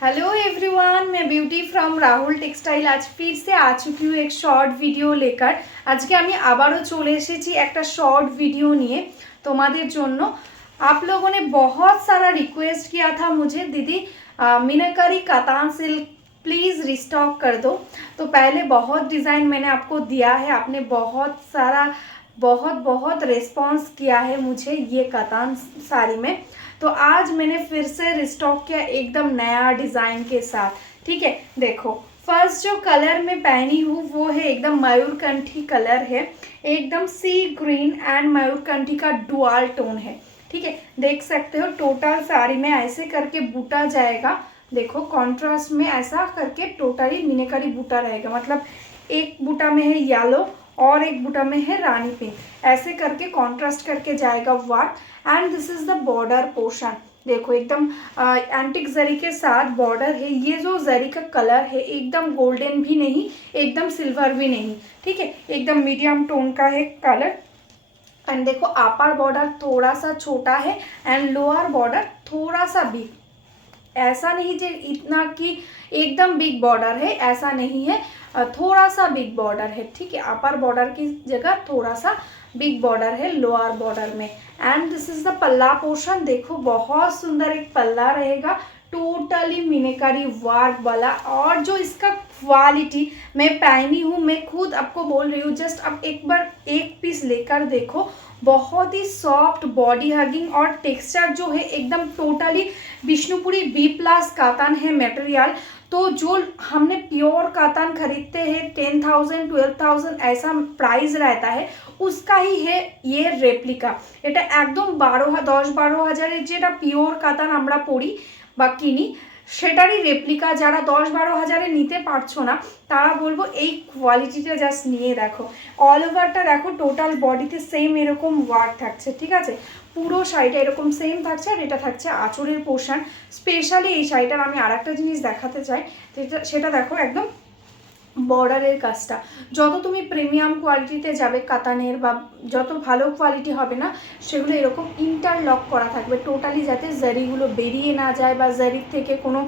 Hello everyone, मैं beauty from Rahul textile आज फिर से आ चुकी हूँ एक शॉर्ट ভিডিও लेकर। আজকে আমি আবারও চলে এসেছি একটা शॉर्ट वीडियो নিয়ে তোমাদের জন্য। आप लोगों ने बहुत सारा रिक्वेस्ट किया था मुझे, दीदी मीनाकारी कातान सिल्क प्लीज़ रिस्टॉक कर दो। तो पहले बहुत डिज़ाइन मैंने आपको दिया है, आपने बहुत सारा बहुत रिस्पॉन्स किया है मुझे ये कातान साड़ी में। तो आज मैंने फिर से रिस्टॉक किया एकदम नया डिज़ाइन के साथ। ठीक है, देखो फर्स्ट जो कलर मैं पहनी हूँ वो है एकदम मयूरकंठी कलर है, एकदम सी ग्रीन एंड मयूरकंठी का डुअल टोन है। ठीक है, देख सकते हो टोटल साड़ी में ऐसे करके बूटा जाएगा। देखो कॉन्ट्रास्ट में ऐसा करके टोटली मीनाकारी बूटा रहेगा, मतलब एक बूटा में है येलो और एक बूटा में है रानी पिंक, ऐसे करके कॉन्ट्रास्ट करके जाएगा work. And this is the border portion, देखो एकदम एंटिक जरी के साथ बॉर्डर है। ये जो जरी का कलर है एकदम गोल्डन भी नहीं, एकदम सिल्वर भी नहीं, ठीक है, एकदम मीडियम टोन का है कलर। एंड देखो अपर बॉर्डर थोड़ा सा छोटा है एंड लोअर बॉर्डर थोड़ा सा बिग, ऐसा नहीं जो इतना कि एकदम बिग बॉर्डर है, ऐसा नहीं है, थोड़ा सा बिग बॉर्डर है। ठीक है, अपर बॉर्डर की जगह थोड़ा सा बिग बॉर्डर है लोअर बॉर्डर में। एंड दिस इज द पल्ला पोर्शन, देखो बहुत सुंदर एक पल्ला रहेगा, टोटली मीनाकारी वर्क वाला। और जो इसका क्वालिटी मैं पहनी हूँ, मैं खुद आपको बोल रही हूँ, जस्ट अब एक बार एक पीस लेकर देखो, बहुत ही सॉफ्ट बॉडी हगिंग और टेक्सचर जो है एकदम टोटली विष्णुपुरी B+ कातान है मटेरियल। तो जो हमने प्योर कातान खरीदते हैं 10,000 12,000 ऐसा प्राइस रहता है, उसका ही है ये रेप्लिका। এটা একদম 10-12 হাজারের যেটা পিওর কাতান আমরা পরি বা কিনি সেটারই রেপ্লিকা। যারা 10-12 হাজারে নিতে পারছো না তারা বলবো এই কোয়ালিটিটা জাস্ট নিয়ে দেখো। অল ওভারটা দেখো, টোটাল বডিতে সেম এরকম ওয়ার্ক থাকছে। ঠিক আছে, পুরো শাড়িটা এরকম সেম থাকছে। আর এটা থাকছে আঁচলের পোর্শন। স্পেশালি এই শাড়িটার আমি আরেকটা জিনিস দেখাতে চাই, সেটা দেখো একদম বর্ডারের কাজটা। যত তুমি প্রিমিয়াম কোয়ালিটিতে যাবে কাতানের বা যত ভালো কোয়ালিটি হবে না, সেগুলো এরকম ইন্টারলক করা থাকবে টোটালি, যাতে জারিগুলো বেরিয়ে না যায় বা জারির থেকে কোনো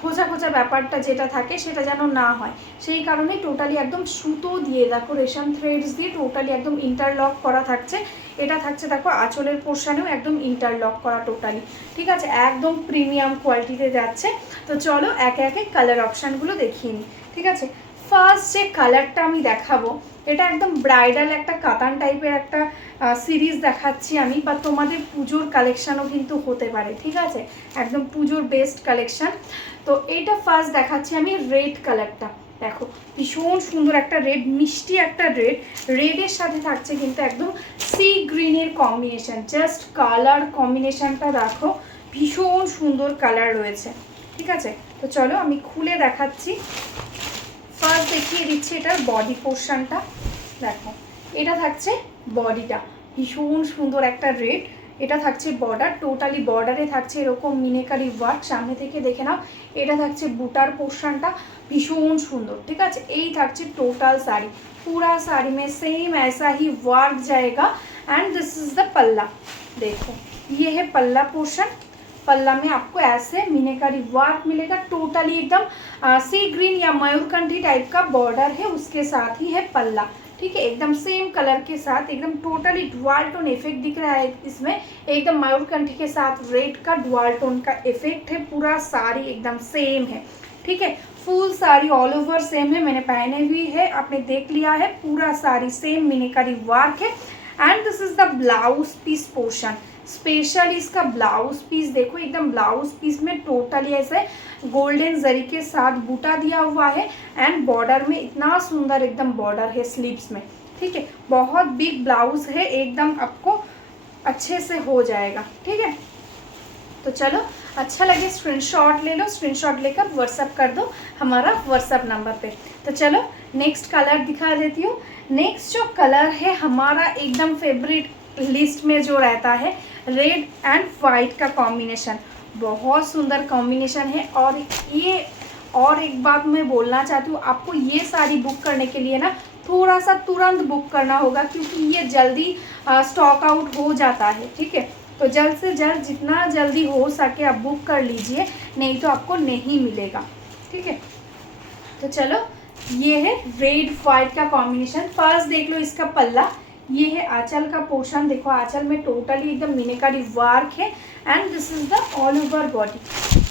খোঁচা খোঁচা ব্যাপারটা যেটা থাকে সেটা যেন না হয়। সেই কারণে টোটালি একদম সুতো দিয়ে দেখো রেশম থ্রেডস দিয়ে টোটালি একদম ইন্টারলক করা থাকছে। এটা থাকছে দেখো আঁচলের পোর্শনেও একদম ইন্টারলক করা টোটালি। ঠিক আছে, একদম প্রিমিয়াম কোয়ালিটিতে যাচ্ছে। তো চলো একে একে কালার অপশানগুলো দেখিয়ে নিই। ঠিক আছে, ফার্স্ট যে কালারটা আমি দেখাবো এটা একদম ব্রাইডাল একটা কাতান টাইপের একটা সিরিজ দেখাচ্ছি আমি, বা তোমাদের পুজোর কালেকশানও কিন্তু হতে পারে। ঠিক আছে, একদম পুজোর বেস্ট কালেকশান। তো এইটা ফার্স্ট দেখাচ্ছি আমি রেড কালারটা। দেখো ভীষণ সুন্দর একটা রেড, মিষ্টি একটা রেড, রেডের সাথে থাকছে কিন্তু একদম সি গ্রিনের কম্বিনেশান। জাস্ট কালার কম্বিনেশানটা দেখো, ভীষণ সুন্দর কালার রয়েছে। ঠিক আছে, তো চলো আমি খুলে দেখাচ্ছি। ফার্স্ট দেখিয়ে দিচ্ছি এটার বডি পোর্শনটা। দেখো এটা থাকছে বডিটা, ভীষণ সুন্দর একটা রেড। এটা থাকছে বর্ডার, টোটালি বর্ডারে থাকছে এরকম মিনাকারি ওয়ার্ক, সামনে থেকে দেখে নাও। এটা থাকছে বুটার পোর্শনটা, ভীষণ সুন্দর। ঠিক আছে, এই থাকছে টোটাল साड़ी, पूरा साड़ी में सेम ऐसा ही वर्क जाएगा। एंड दिस इज द पल्ला, देखो ये है पल्ला पोर्शन। पल्ला में आपको ऐसे मीनाकारी वर्क मिलेगा, टोटली एकदम सी ग्रीन या मयूरकंठी टाइप का बॉर्डर है, उसके साथ ही है पल्ला। ठीक है, एकदम सेम कलर के साथ एकदम टोटली डुअल टोन इफेक्ट दिख रहा है इसमें, एकदम मयूरकंठी के साथ रेड का डुअल टोन का इफेक्ट है। पूरा साड़ी एकदम सेम है। ठीक है, full sari all over same है, मैंने पहने हुई है, आपने देख लिया है। पूरा साड़ी सेम मीनाकारी वर्क है। And this is the blouse piece portion. Specially इसका ब्लाउज पीस देखो, एकदम ब्लाउज पीस में टोटली ऐसे गोल्डन जरी के साथ बूटा दिया हुआ है। एंड बॉर्डर में इतना सुंदर एकदम बॉर्डर है स्लीव्स में। ठीक है, बहुत बिग ब्लाउज है, एकदम आपको अच्छे से हो जाएगा। ठीक है, तो चलो अच्छा लगे स्क्रीनशॉट ले लो, स्क्रीनशॉट लेकर व्हाट्सअप कर दो हमारा व्हाट्सअप नंबर पे। तो चलो नेक्स्ट कलर दिखा देती हूँ। नेक्स्ट जो कलर है हमारा एकदम फेवरेट लिस्ट में जो रहता है, रेड एंड वाइट का कॉम्बिनेशन, बहुत सुंदर कॉम्बिनेशन है। और एक बात मैं बोलना चाहती हूँ, आपको ये साड़ी बुक करने के लिए ना थोड़ा सा तुरंत बुक करना होगा, क्योंकि ये जल्दी स्टॉक आउट हो जाता है। ठीक है, तो जल्द से जल्द जितना जल्दी हो सके आप बुक कर लीजिए, नहीं तो आपको नहीं मिलेगा, ठीक है। तो चलो, ये है रेड वाइट का कॉम्बिनेशन। फर्स्ट देख लो इसका पल्ला, ये है आंचल का पोर्शन। देखो आंचल में टोटली एकदम मीनाकारी वर्क है and this is the all over body.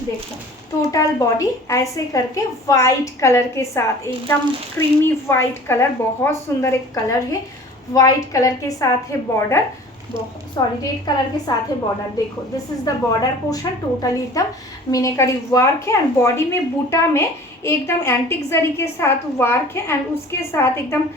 देखो टोटल बॉडी ऐसे करके वाइट कलर के साथ, एकदम क्रीमी वाइट कलर, बहुत सुंदर एक कलर है। वाइट कलर के साथ है बॉर्डर, सॉरी रेड कलर के साथ है बॉर्डर। देखो this is the border portion, totally एकदम मीनाकारी वर्क है एंड बॉडी में बूटा में एकदम एंटिक जरी के साथ वर्क है एंड उसके साथ एकदम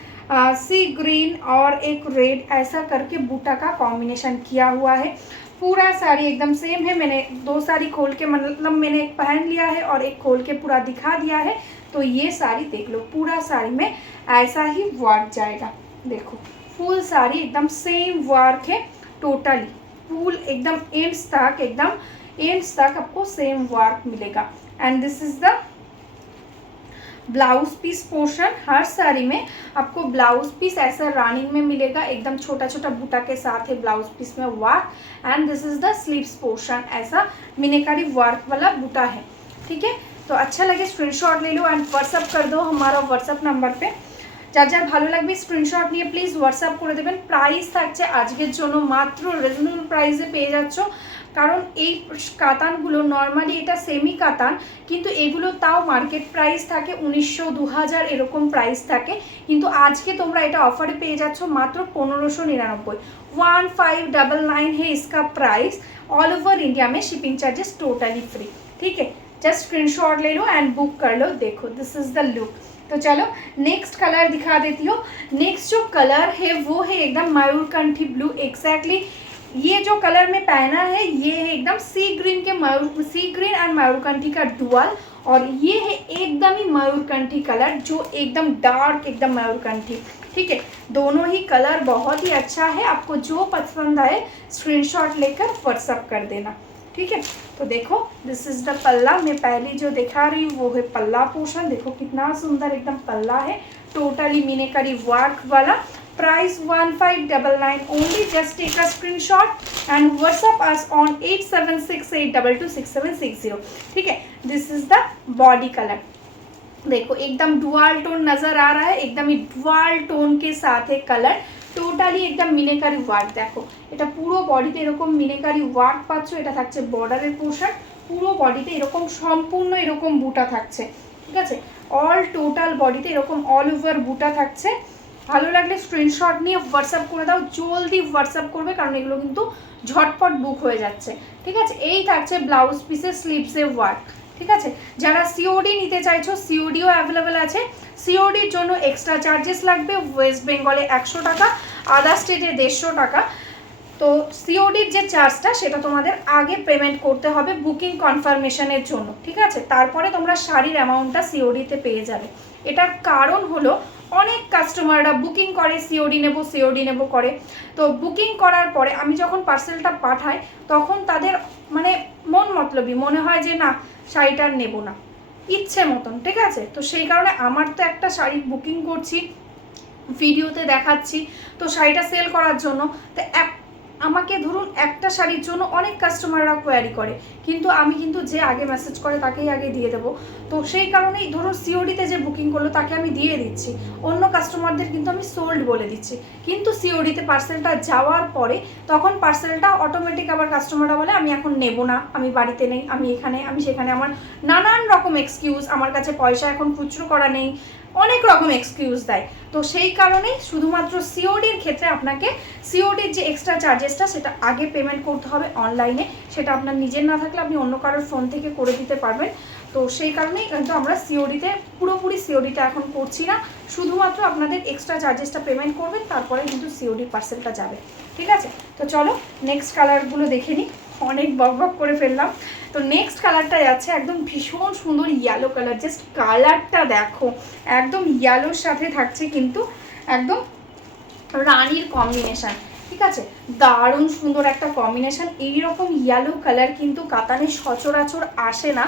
सी ग्रीन और एक रेड ऐसा करके बूटा का कॉम्बिनेशन किया हुआ है। पूरा साड़ी एकदम सेम है। मैंने 2 साड़ी खोल के, मतलब मैंने एक पहन लिया है और एक खोल के पूरा दिखा दिया है। तो ये साड़ी देख लो, पूरा साड़ी में ऐसा ही वर्क जाएगा। देखो फुल साड़ी एकदम सेम वर्क है, टोटली फुल एकदम एंड्स तक, एकदम एंड्स तक आपको सेम वर्क मिलेगा। And this is the blouse piece portion. हर साड़ी में आपको ब्लाउज पीस ऐसा रनिंग में मिलेगा, एकदम छोटा छोटा बूटा के साथ है ब्लाउज पीस में work. And this is the sleeves portion, ऐसा मीनाकारी वर्क वाला बूटा है, ठीक है। तो अच्छा लगे स्क्रीनशॉट ले लो एंड व्हाट्सअप कर दो हमारा व्हाट्सअप नंबर पे। যার যার ভালো লাগবে স্ক্রিনশট নিয়ে প্লিজ হোয়াটসঅ্যাপ করে দেবেন। প্রাইস থাকছে আজকের জন্য মাত্র রিজনেবল প্রাইসে পেয়ে যাচ্ছ, কারণ এই কাতানগুলো নর্মালি এটা সেমি কাতান, কিন্তু এগুলো তাও মার্কেট প্রাইস থাকে 1900 2000 এরকম প্রাইস থাকে, কিন্তু আজকে তোমরা এটা অফারে পেয়ে যাচ্ছ মাত্র 1599। 1599 है इसका प्राइस। ऑल ओवर इंडिया में शिपिंग चार्जेस टोटली फ्री, ठीक है। जस्ट स्क्रीनशॉट ले लो एंड बुक कर लो। देखो दिस इज द लुक। तो चलो नेक्स्ट कलर दिखा देती हूँ। नेक्स्ट जो कलर है वो है एकदम मयूरकंठी ब्लू। एग्जैक्टली ये जो कलर में पहना है ये है एकदम सी ग्रीन के सी ग्रीन एंड मयूरकंठी का डुअल, और ये है एकदम ही मयूरकंठी कलर जो एकदम डार्क, एकदम मयूरकंठी, ठीक है। दोनों ही कलर बहुत ही अच्छा है। आपको जो पसंद आए स्क्रीनशॉट लेकर व्हाट्सअप कर देना, ठीक है। तो देखो दिस इज द पल्ला। मैं पहले जो दिखा रही हूँ वो है पल्ला पोर्शन। देखो कितना सुंदर एकदम पल्ला है, टोटली मीनाकारी वर्क वाला। Price 1599 only. Just take a screenshot and WhatsApp us on 8768226760, ठीक है। This is the body colour. देखो एकदम डुअल टोन नजर आ रहा है, एकदम ही डुअल टोन के साथ है कलर, টোটালি একদম মিনাকারি ওয়ার্ক। দেখো এটা পুরো বডিতে এরকম মিনাকারি ওয়ার্ক পাচ্ছ। এটা থাকছে বর্ডারের পোর্শন, পুরো বডিতে এরকম সম্পূর্ণ এরকম বুটা থাকছে, ঠিক আছে। অল টোটাল বডিতে এরকম অল ওভার বুটা থাকছে। ভালো লাগলে স্ক্রিনশট নিয়ে হোয়াটসঅ্যাপ করে দাও, জলদি হোয়াটসঅ্যাপ করবে কারণ এগুলো কিন্তু ঝটপট বুক হয়ে যাচ্ছে, ঠিক আছে। এই থাকছে ব্লাউজ পিসের স্লিভসে ওয়ার্ক, ঠিক আছে। যারা সিওডি নিতে চাইছো সিওডিও অ্যাভেলেবেল আছে। সিওডির জন্য এক্সট্রা চার্জেস লাগবে। ওয়েস্ট বেঙ্গলে 100 টাকা, আদার স্টেটে 150 টাকা। তো সিওডির যে চার্জটা সেটা তোমাদের আগে পেমেন্ট করতে হবে বুকিং কনফার্মেশনের জন্য, ঠিক আছে। তারপরে তোমরা শাড়ির অ্যামাউন্টটা সিওডিতে পেয়ে যাবে। এটার কারণ হলো অনেক কাস্টমাররা বুকিং করে সিওডি নেব করে। তো বুকিং করার পরে আমি যখন পার্সেলটা পাঠাই তখন তাদের মানে মন মতলবই মনে হয় যে না শাড়িটা নেব না ইচ্ছে মতন, ঠিক আছে। তো সেই কারণে আমার তো একটা শাড়ি বুকিং করছি, ভিডিওতে দেখাচ্ছি, তো শাড়িটা সেল করার জন্য। তো আমাকে ধরুন একটা শাড়ির জন্য অনেক কাস্টমাররা কোয়ারি করে, কিন্তু আমি কিন্তু যে আগে মেসেজ করে তাকেই আগে দিয়ে দেবো। তো সেই কারণেই ধরুন সিওডিতে যে বুকিং করলো তাকে আমি দিয়ে দিচ্ছি, অন্য কাস্টমারদের কিন্তু আমি সোল্ড বলে দিচ্ছি। কিন্তু সিওডিতে পার্সেলটা যাওয়ার পরে তখন পার্সেলটা অটোমেটিক আবার কাস্টমাররা বলে আমি এখন নেব না, আমি বাড়িতে নেই, আমি এখানে আমি সেখানে, আমার নানান রকম এক্সকিউজ, আমার কাছে পয়সা এখন খুচরো করা নেই, অনেক রকম এক্সকিউজ দেয়। তো সেই কারণেই শুধুমাত্র সিওডির ক্ষেত্রে আপনাকে সিওডির যে এক্সট্রা চার্জেসটা সেটা আগে পেমেন্ট করতে হবে অনলাইনে। সেটা আপনার নিজের না থাকলে আপনি অন্য কারোর ফোন থেকে করে দিতে পারবেন। তো সেই কারণেই কিন্তু আমরা সিওডিতে পুরোপুরি সিওডিটা এখন করছি না, শুধুমাত্র আপনাদের এক্সট্রা চার্জেসটা পেমেন্ট করবেন, তারপরে কিন্তু সিওডি পার্সেলটা যাবে, ঠিক আছে। তো চলো নেক্সট কালারগুলো দেখে নিই, অনেক বক করে ফেললাম। তো নেক্সট কালারটা যাচ্ছে একদম ভীষণ সুন্দর ইয়েলো কালার। জাস্ট কালারটা দেখো, একদম ইয়েলোর সাথে থাকছে কিন্তু একদম রানির কম্বিনেশান, ঠিক আছে। দারুণ সুন্দর একটা কম্বিনেশান। এইরকম ইয়েলো কালার কিন্তু কাতানে সচরাচর আসে না,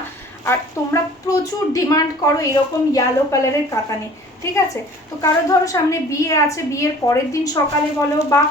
আর তোমরা প্রচুর ডিমান্ড করো এরকম ইয়েলো কালারের কাতানে, ঠিক আছে। তো কারো ধরো সামনে বিয়ে আছে, বিয়ের পরের দিন সকালে বলো বা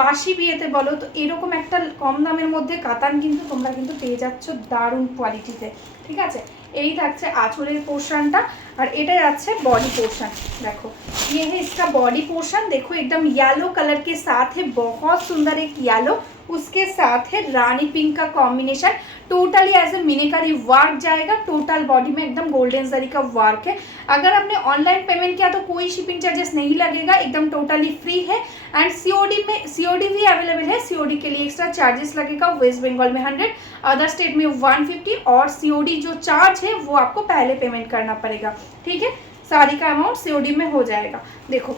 বাসি বিয়েতে বলো, তো এরকম একটা কম দামের মধ্যে কাতান কিন্তু তোমরা কিন্তু পেয়ে যাচ্ছ দারুণ কোয়ালিটিতে। ঠিক আছে, এই থাকছে आंचलेर पोर्शनটা और এটা যাচ্ছে बॉडी पोर्शन। देखो ये है इसका बॉडी पोर्शन, देखो एकदम येलो कलर के साथ है, बहुत सुंदर एक येलो, उसके साथ है रानी पिंक का combination, totally as a meenakari work जाएगा, टोटल बॉडी में एकदम गोल्डन जरी का वर्क है। अगर आपने ऑनलाइन पेमेंट किया तो कोई शिपिंग चार्जेस नहीं लगेगा, एकदम टोटली फ्री है। एंड सीओडी भी अवेलेबल है, सीओडी के लिए एक्स्ट्रा चार्जेस लगेगा, वेस्ट बंगाल में 100, अदर स्टेट में 150, और सीओडी जो चार्ज है वो आपको पहले पेमेंट करना पड़ेगा। ठीक है, साड़ी का अमाउंट सीओडी में हो जाएगा। देखो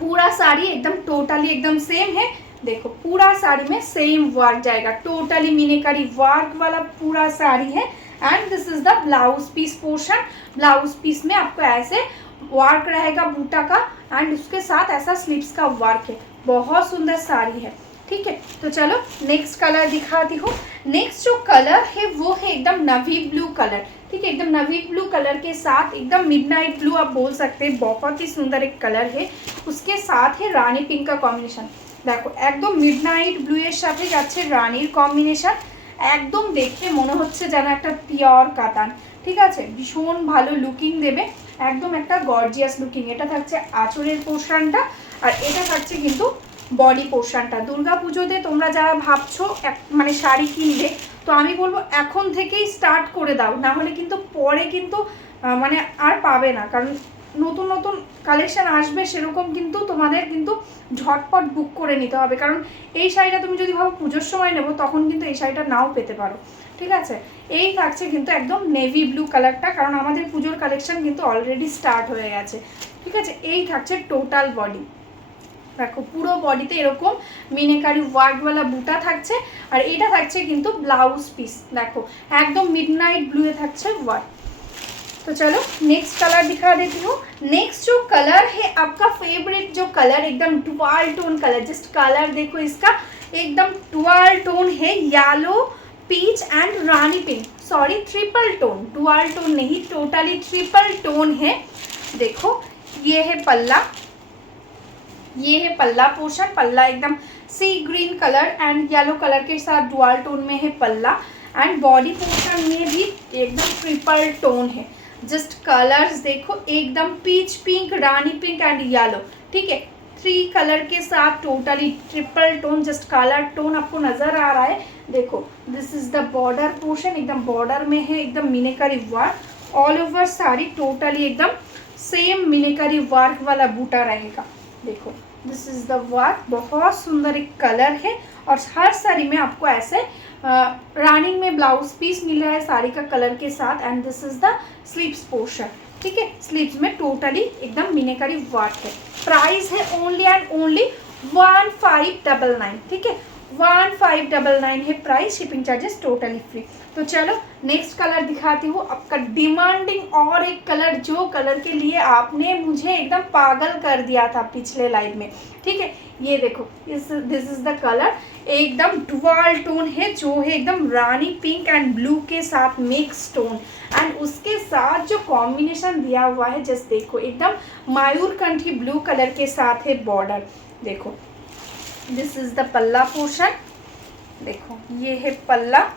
पूरा साड़ी एकदम टोटली एकदम सेम है, देखो पूरा साड़ी में सेम वर्क जाएगा, टोटली मीनाकारी वर्क वाला पूरा साड़ी है। And this is the blouse piece portion, blouse piece में आपको ऐसे वर्क रहेगा बूटा का, एंड उसके साथ ऐसा स्लीव्स का वर्क है, बहुत सुंदर साड़ी है। ठीक है, तो चलो नेक्स्ट कलर दिखाती हूँ। नेक्स्ट जो कलर है वो है एकदम नवी ब्लू कलर। ठीक है, एकदम नवी ब्लू कलर के साथ एकदम मिडनाइट ब्लू आप बोल सकते हैं, बहुत ही सुंदर एक कलर है, उसके साथ है रानी पिंक का कॉम्बिनेशन। देखो एकदम मिडनाइट ब्लू एर साथे जाच्छे रानीर कॉम्बिनेशन, एकदम देखे मने होच्छे जेन एकटा पियोर कातान। ठीक आछे, भीषण भालो लुकिंग देबे, एकदम एकटा गर्जियास लुकिंग। एटा थाकছে आঁচলের পোর্শনটা আর এটা থাকছে কিন্তু बॉडी पोर्शनটা। दुर्गा पुजोते তোমরা যারা ভাবছো মানে শাড়ি কিনবে, তো আমি বলবো এখন থেকেই স্টার্ট করে দাও, না হলে কিন্তু পরে কিন্তু মানে আর পাবে না, কারণ নতুন নতুন কালেকশন আসবে, সেরকম কিন্তু তোমাদের কিন্তু ঝটপট বুক করে নিতে হবে, কারণ এই শাড়িটা তুমি যদি ভাবো পুজোর সময় নেবো তখন কিন্তু এই শাড়িটা নাও পেতে পারো। ঠিক আছে, এই থাকছে কিন্তু একদম নেভি ব্লু কালারটা, কারণ আমাদের পুজোর কালেকশন কিন্তু অলরেডি স্টার্ট হয়ে গেছে। ঠিক আছে, এই থাকছে টোটাল বডি। দেখো পুরো বডিতে এরকম মিনাকারি ওয়ার্কওয়ালা বুটা থাকছে, আর এটা থাকছে কিন্তু ব্লাউজ পিস। দেখো একদম মিডনাइट ब्लू এ থাকছে ওয়ার্ক। तो चलो नेक्स्ट कलर दिखा देती हूँ। नेक्स्ट जो कलर है आपका फेवरेट जो कलर, एकदम dual tone colour, just colour देखो इसका एकदम डुअल टोन है, येलो पीच एंड रानी pink, sorry triple tone, dual tone नहीं टोटली ट्रिपल टोन है। देखो ये है पल्ला, ये है पल्ला पोर्शन, पल्ला एकदम sea green colour and yellow colour के साथ डुअल टोन में है पल्ला, एंड बॉडी पोर्शन में भी एकदम ट्रिपल टोन है। जस्ट कलर्स देखो एकदम peach pink, rani pink and yellow. ठीक है, 3 कलर के साथ totally triple tone, just colour tone आपको नजर आ रहा है। देखो this is the border portion, एकदम बॉर्डर में है एकदम meenakari work, all over sari totally एकदम सेम मीनाकारी वर्क वाला बूटा रहेगा। देखो दिस इज द वर्क, बहुत सुंदर एक कलर है, और हर साड़ी में आपको ऐसे रनिंग में ब्लाउज पीस मिल रहा है साड़ी का कलर के साथ, and this is the sleeves portion. ठीक है, स्लीव्स में टोटली एकदम मीनाकारी वर्क है। प्राइस है ओनली एंड ओनली 1599। ठीक है, 1599 है price, shipping charges totally free. तो चलो नेक्स्ट कलर दिखाती हूँ, आपका डिमांडिंग और एक कलर, जो कलर के लिए आपने मुझे एकदम पागल कर दिया था पिछले लाइव में। ठीक है, ये देखो दिस इज द कलर, एकदम डुअल टोन है, जो है एकदम रानी पिंक एंड ब्लू के साथ मिक्स टोन, एंड उसके साथ जो कॉम्बिनेशन दिया हुआ है जस्ट देखो एकदम मयूरकंठी ब्लू कलर के साथ है बॉर्डर। देखो दिस इज द पल्ला पोर्शन, देखो ये है पल्ला,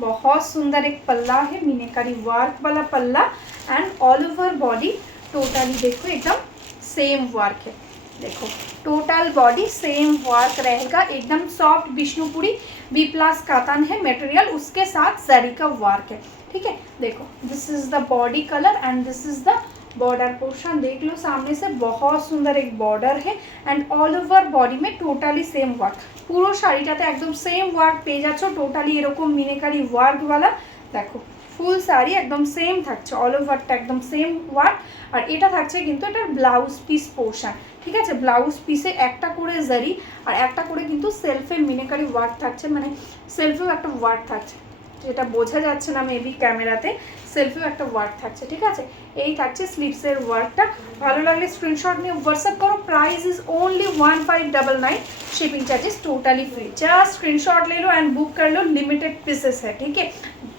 बहुत सुंदर एक पल्ला है, मीनाकारी वर्क वाला पल्ला, and all over body totally देखो एकदम सेम वर्क है। देखो टोटल बॉडी सेम वर्क रहेगा, एकदम सॉफ्ट विष्णुपुरी B+ कातान है मटेरियल, उसके साथ जरी का वर्क है। ठीक है, देखो this is the body colour and this is the border portion, देख लो सामने से बहुत सुंदर एक बॉर्डर है, एंड ऑल ओवर बॉडी में टोटली सेम वर्क, পুরো শাড়িটাতে একদম সেম ওয়ার্ক পেয়ে যাচ্ছ, টোটালি এরকম মিনাকারি ওয়ার্কওয়ালা। দেখো ফুল শাড়ি একদম সেম থাকছে, অল ওভারটা একদম সেম ওয়ার্ক, আর এটা থাকছে কিন্তু এটার ব্লাউজ পিস পোর্শন। ঠিক আছে, ব্লাউজ পিসে একটা করে জারি আর একটা করে কিন্তু সেলফে মিনাকারি ওয়ার্ক থাকছে, মানে সেলফেও একটা ওয়ার্ক থাকছে, যেটা বোঝা যাচ্ছে না মেবি ক্যামেরাতে, সেলফেও একটা ওয়ার্ক থাকছে। ঠিক আছে, এই থাকছে স্লিভসের ওয়ার্কটা। ভালো লাগলে স্ক্রিনশট নিয়ে হোয়াটসঅ্যাপ করো। Price is only 1599, shipping charges totally free. Just screenshot ले लो एंड बुक कर लो, लिमिटेड पीसेस है। ठीक है,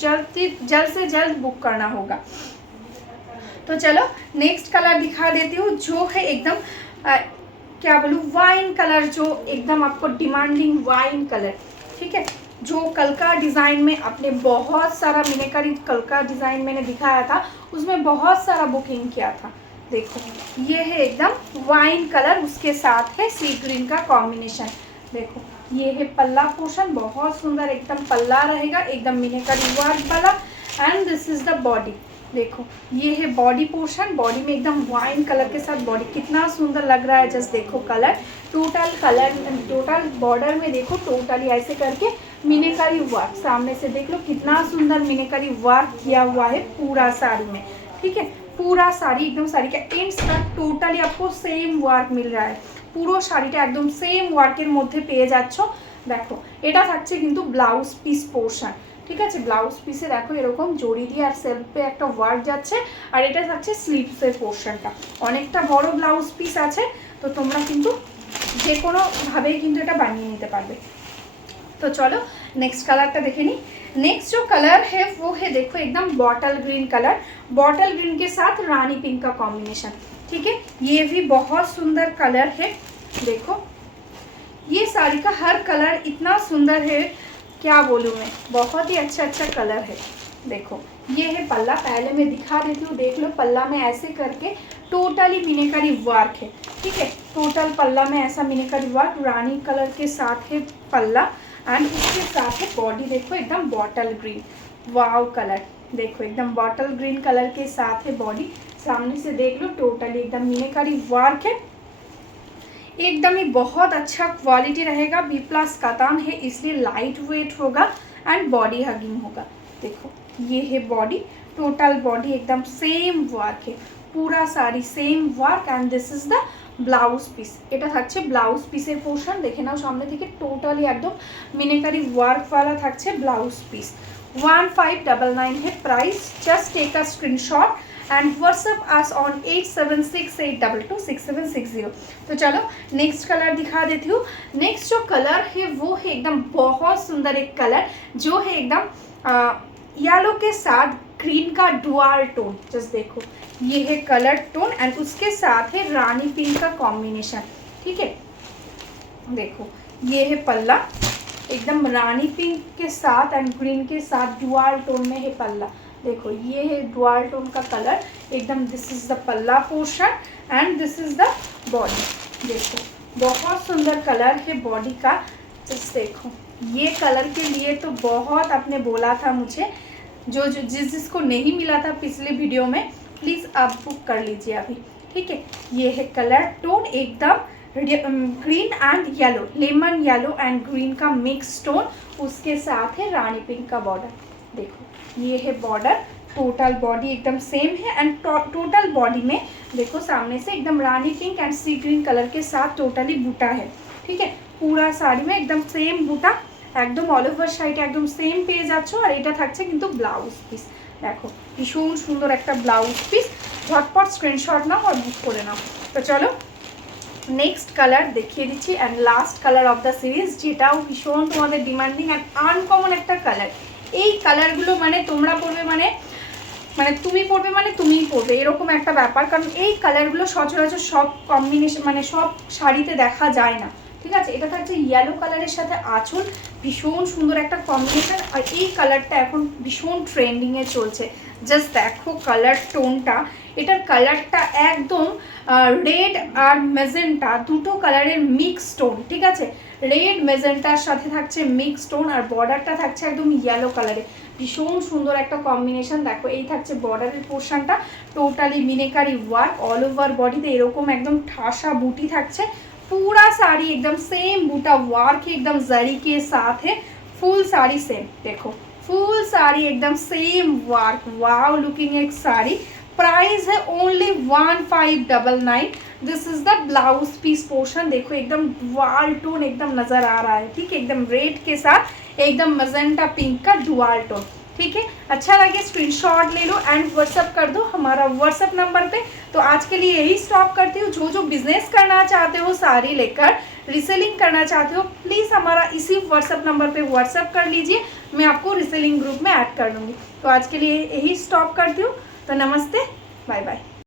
जल्द से जल्द बुक करना होगा। तो चलो नेक्स्ट कलर दिखा देती हूँ, जो है एकदम क्या बोलूँ, वाइन कलर, जो एकदम आपको डिमांडिंग वाइन कलर, ठीक है। जो कलका डिज़ाइन में आपने बहुत सारा मीनाकारी कलका डिज़ाइन मैंने दिखाया था, उसमें बहुत सारा बुकिंग किया था। देखो ये है एकदम वाइन कलर, उसके साथ है सी ग्रीन का कॉम्बिनेशन। देखो ये है पल्ला पोर्शन, बहुत सुंदर एकदम पल्ला रहेगा, एकदम मीनाकारी वर्क वाला। And this is the body. देखो ये है बॉडी पोर्शन, बॉडी में एकदम वाइन कलर के साथ बॉडी कितना सुंदर लग रहा है। जस्ट देखो कलर, टोटल बॉर्डर में देखो टोटली ऐसे करके मीनाकारी वर्क, सामने से देख लो कितना सुंदर मीनाकारी वर्क किया हुआ है पूरा साड़ी में, ठीक है। पूरा साड़ी एकदम साड़ी का एंड तक टोटली आपको सेम वर्क मिल रहा है, পুরো শাড়িটা একদম সেম ওয়ার্কের মধ্যে পেয়ে যাচ্ছ। দেখো এটা থাকছে কিন্তু ব্লাউজ পিস পোর্শন, ঠিক আছে। ব্লাউজ পিসে দেখো এরকম জড়ি দিয়ে আর সেলফে একটা ওয়ার্ক যাচ্ছে, আর এটা থাকছে স্লিভসের পোর্শনটা। অনেকটা বড় ব্লাউজ পিস আছে, তো তোমরা কিন্তু যে কোনোভাবেই কিন্তু এটা বানিয়ে নিতে পারবে। तो चलो नेक्स्ट कलरটা দেখে নিই। नेक्स्ट जो कलर है वो है देखो एकदम bottle green colour, bottle green के साथ रानी पिंक का कॉम्बिनेशन, ठीक है। ये भी बहुत सुंदर कलर है। देखो ये साड़ी का हर कलर इतना सुंदर है, क्या बोलूँ मैं, बहुत ही अच्छा कलर है। देखो ये है पल्ला, पहले मैं दिखा देती हूँ, देख लो पल्ला में ऐसे करके टोटली मीनाकारी वर्क है, ठीक है। टोटल पल्ला में ऐसा मीनाकारी वर्क, रानी कलर के साथ है पल्ला, एंड उसके साथ है बॉडी। देखो एकदम बॉटल ग्रीन, वाव कलर, देखो एकदम बॉटल ग्रीन कलर के साथ है बॉडी। सामने से देख लो टोटली एकदम मीनाकारी वर्क है, एकदम ही बहुत अच्छा क्वालिटी रहेगा। बी प्लस कातान है इसलिए लाइट वेट होगा एंड बॉडी हगिंग होगा। देखो ये है बॉडी, टोटल बॉडी एकदम सेम वर्क है, पूरा sari same work. And this is the blouse piece, এটা থাকছে ব্লাউজ পিসের পোর্শন, দেখে নাও সামনে থেকে টোটালি একদম মিনাকারি ওয়ার্কওয়ালা থাকছে ব্লাউজ পিস। 1599 है price. Just take a screenshot and WhatsApp us on 8768226760। तो चलो नेक्स्ट कलर दिखा देती हूँ। नेक्स्ट जो कलर है वो है एकदम बहुत सुंदर एक कलर, जो है एकदम येलो के साथ ग्रीन का डुअल टोन। जस्ट देखो ये है कलर टोन एंड उसके साथ है रानी पिंक का कॉम्बिनेशन, ठीक है। देखो ये है पल्ला, एकदम रानी पिंक के साथ एंड ग्रीन के साथ डुअल टोन में है पल्ला। देखो ये है डुअल टोन का कलर एकदम। दिस इज द पल्ला portion and this is the body. देखो बहुत सुंदर कलर है बॉडी का। जस्ट देखो ये कलर के लिए तो बहुत आपने बोला था मुझे, जो जिसको नहीं मिला था पिछले वीडियो में, प्लीज़ आप बुक कर लीजिए अभी, ठीक है। ये है कलर टोन एकदम green and yellow, lemon yellow and green का मिक्स टोन, उसके साथ है रानी पिंक का बॉर्डर। देखो ये है बॉर्डर, टोटल बॉडी एकदम सेम है एंड टोटल बॉडी में देखो सामने से एकदम rani pink and sea green colour के साथ टोटली बूटा है, ठीक है। पूरा साड़ी में एकदम सेम बूटा, একদম অল ওভার শাড়িটা একদম সেম পেয়ে যাচ্ছ। আর এটা থাকছে কিন্তু ব্লাউজ পিস। দেখো ভীষণ সুন্দর একটা ব্লাউজ পিস, ঝটপট স্ক্রিনশট নাও আর বুক করে নাও। তো চলো নেক্সট কালার দেখিয়ে দিচ্ছি and last colour of the series, যেটাও ভীষণ তোমাদের ডিমান্ডিং অ্যান্ড আনকমন একটা কালার। এই কালারগুলো মানে তোমরা পরবে মানে তুমি পরবে মানে তুমিই পরবে, এরকম একটা ব্যাপার। কারণ এই কালারগুলো সচরাচর সব কম্বিনেশন মানে সব শাড়িতে দেখা যায় না, ঠিক আছে। এটা থাকছে ইয়েলো কালারের সাথে আঁচল, ভীষণ সুন্দর একটা কম্বিনেশন। আর এই কালারটা এখন ভীষণ ট্রেন্ডিংয়ে চলছে। জাস্ট দেখো কালার টোনটা, এটার কালারটা একদম রেড আর মেজেন্টা দুটো কালারের মিক্স টোন, ঠিক আছে। রেড মেজেন্টার সাথে থাকছে মিক্স টোন আর বর্ডারটা থাকছে একদম ইয়েলো কালারে, ভীষণ সুন্দর একটা কম্বিনেশন। দেখো এই থাকছে বর্ডারের পোর্শনটা, totally meenakari work all over বডিতে এরকম একদম ঠাসা বুটি থাকছে। पूरा साड़ी एकदम सेम बूटा वर्क एकदम जरी के साथ है, फुल साड़ी सेम। देखो फुल साड़ी एकदम सेम वर्क, वाव लुकिंग एक साड़ी। प्राइस है only 1599। This is the blouse piece portion. देखो एकदम डुअल टोन एकदम नजर आ रहा है, ठीक है। एकदम रेड के साथ एकदम मजेंटा पिंक का डुअल टोन, ठीक है। अच्छा लगे स्क्रीनशॉट ले लो एंड व्हाट्सअप कर दो हमारा व्हाट्सअप नंबर पे। तो आज के लिए यही स्टॉप करती हूँ। जो बिजनेस करना चाहते हो साड़ी लेकर रीसेलिंग करना चाहते हो, प्लीज़ हमारा इसी व्हाट्सअप नंबर पे व्हाट्सअप कर लीजिए, मैं आपको रीसेलिंग ग्रुप में ऐड कर दूँगी। तो आज के लिए यही स्टॉप करती हूँ। तो नमस्ते, बाय बाय।